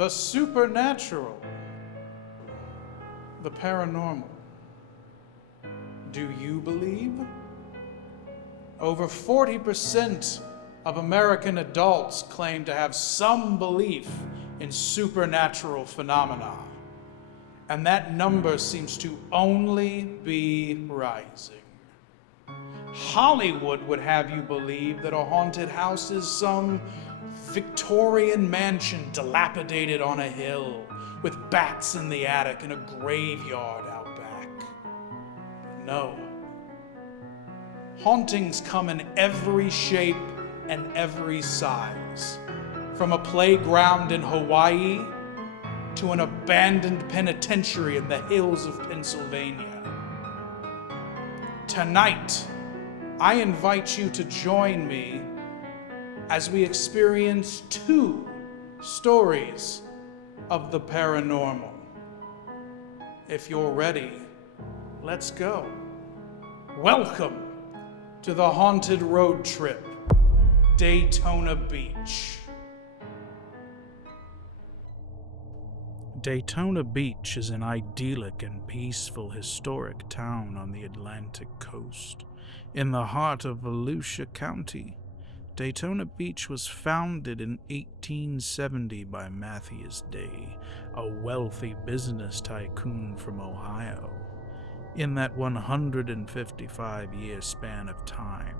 the supernatural, the paranormal. Do you believe? Over 40% of American adults claim to have some belief in supernatural phenomena, and that number seems to only be rising. Hollywood would have you believe that a haunted house is some Victorian mansion dilapidated on a hill with bats in the attic and a graveyard out back. But no. Hauntings come in every shape and every size, from a playground in Hawaii to an abandoned penitentiary in the hills of Pennsylvania. Tonight, I invite you to join me as we experience 2 stories of the paranormal. If you're ready, let's go. Welcome to the haunted road trip, Daytona Beach. Daytona Beach is an idyllic and peaceful historic town on the Atlantic coast, in the heart of Volusia County. Daytona Beach was founded in 1870 by Matthias Day, a wealthy business tycoon from Ohio. In that 155-year span of time,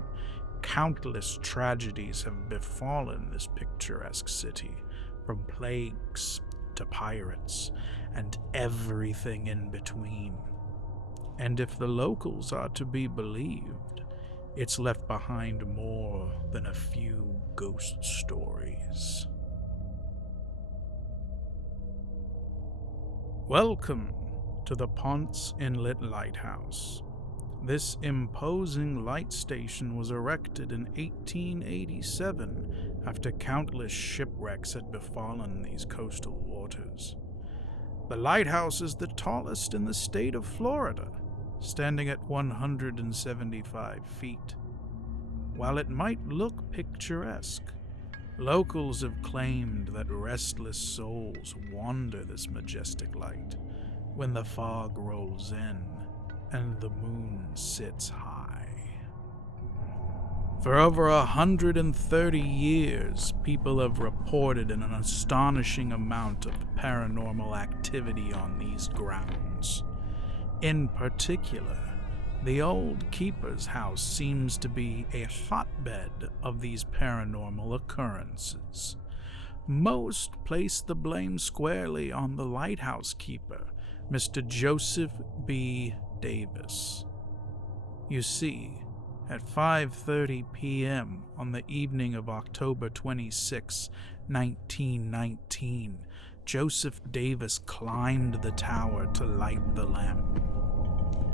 countless tragedies have befallen this picturesque city, from plagues to pirates and everything in between. And if the locals are to be believed, it's left behind more than a few ghost stories. Welcome to the Ponce Inlet Lighthouse. This imposing light station was erected in 1887 after countless shipwrecks had befallen these coastal waters. The lighthouse is the tallest in the state of Florida, standing at 175 feet. While it might look picturesque, locals have claimed that restless souls wander this majestic light when the fog rolls in and the moon sits high. For over 130 years, people have reported an astonishing amount of paranormal activity on these grounds. In particular, the old keeper's house seems to be a hotbed of these paranormal occurrences. Most place the blame squarely on the lighthouse keeper, Mr. Joseph B. Davis. You see, at 5:30 p.m. on the evening of October 26, 1919, Joseph Davis climbed the tower to light the lamp.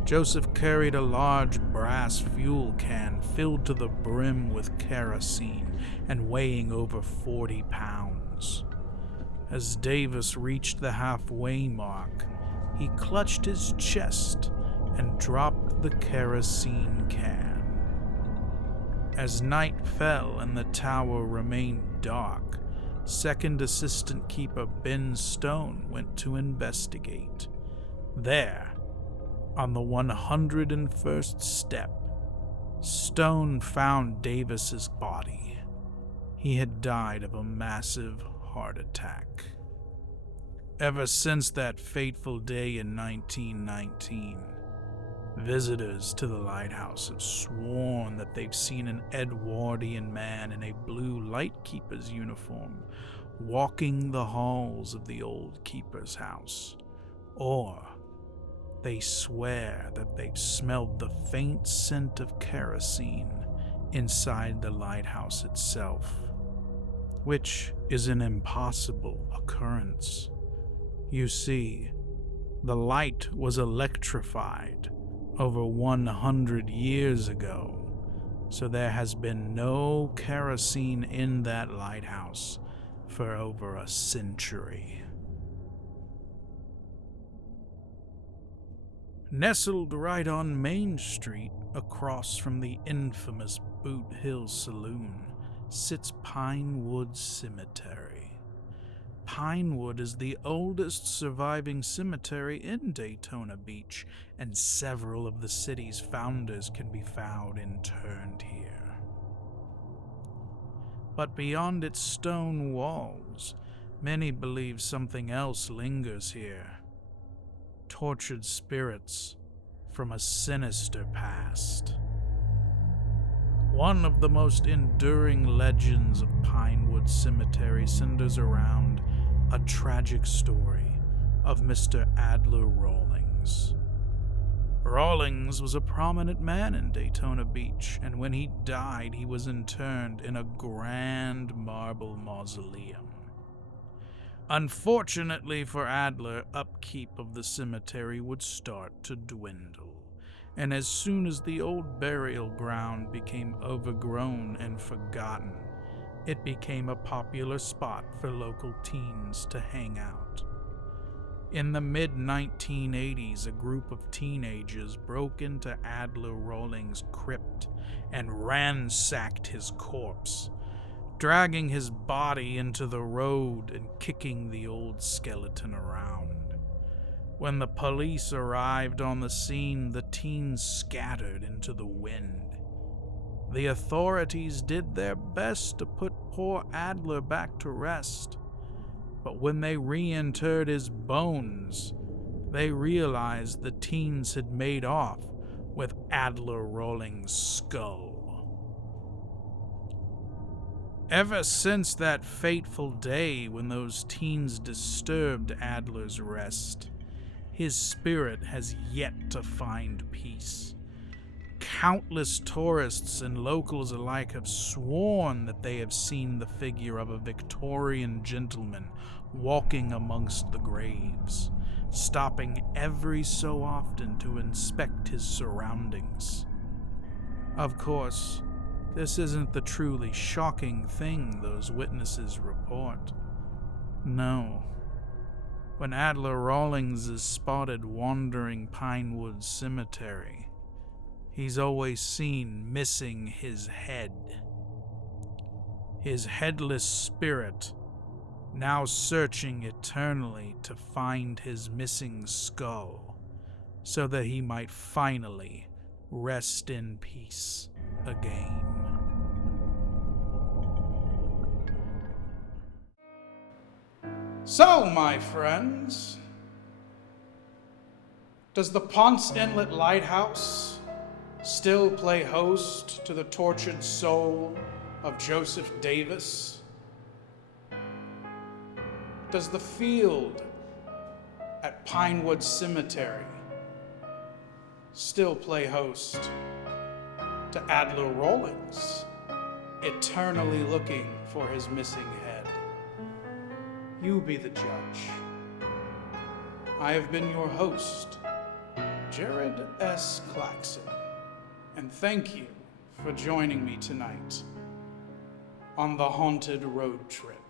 Joseph carried a large brass fuel can filled to the brim with kerosene and weighing over 40 pounds. As Davis reached the halfway mark, he clutched his chest and dropped the kerosene can. As night fell and the tower remained dark, Second Assistant Keeper Ben Stone went to investigate. There, on the 101st step, Stone found Davis's body. He had died of a massive heart attack. Ever since that fateful day in 1919, visitors to the lighthouse have sworn that they've seen an Edwardian man in a blue lightkeeper's uniform walking the halls of the old keeper's house, or they swear that they've smelled the faint scent of kerosene inside the lighthouse itself, which is an impossible occurrence. You see, the light was electrified over 100 years ago, so there has been no kerosene in that lighthouse for over a century. Nestled right on Main Street, across from the infamous Boot Hill Saloon, sits Pinewood Cemetery. Pinewood is the oldest surviving cemetery in Daytona Beach, and several of the city's founders can be found interned here. But beyond its stone walls, many believe something else lingers here. Tortured spirits from a sinister past. One of the most enduring legends of Pinewood Cemetery centers around a tragic story of Mr. Adler Rawlings. Rawlings was a prominent man in Daytona Beach, and when he died, he was interred in a grand marble mausoleum. Unfortunately for Adler, upkeep of the cemetery would start to dwindle, and as soon as the old burial ground became overgrown and forgotten, it became a popular spot for local teens to hang out. In the mid-1980s, a group of teenagers broke into Adler Rawlings' crypt and ransacked his corpse, dragging his body into the road and kicking the old skeleton around. When the police arrived on the scene, the teens scattered into the wind. The authorities did their best to put poor Adler back to rest, but when they reinterred his bones, they realized the teens had made off with Adler Rawlings' skull. Ever since that fateful day when those teens disturbed Adler's rest, his spirit has yet to find peace. Countless tourists and locals alike have sworn that they have seen the figure of a Victorian gentleman walking amongst the graves, stopping every so often to inspect his surroundings. Of course, this isn't the truly shocking thing those witnesses report. No. When Adler Rawlings is spotted wandering Pinewood Cemetery, he's always seen missing his head. His headless spirit, now searching eternally to find his missing skull, so that he might finally rest in peace again. So, my friends, does the Ponce Inlet Lighthouse still play host to the tortured soul of Joseph Davis? Does the field at Pinewood Cemetery still play host to Adler Rawlings, eternally looking for his missing head? You be the judge. I have been your host, Jared S. Claxon, and thank you for joining me tonight on the Haunted Road Trip.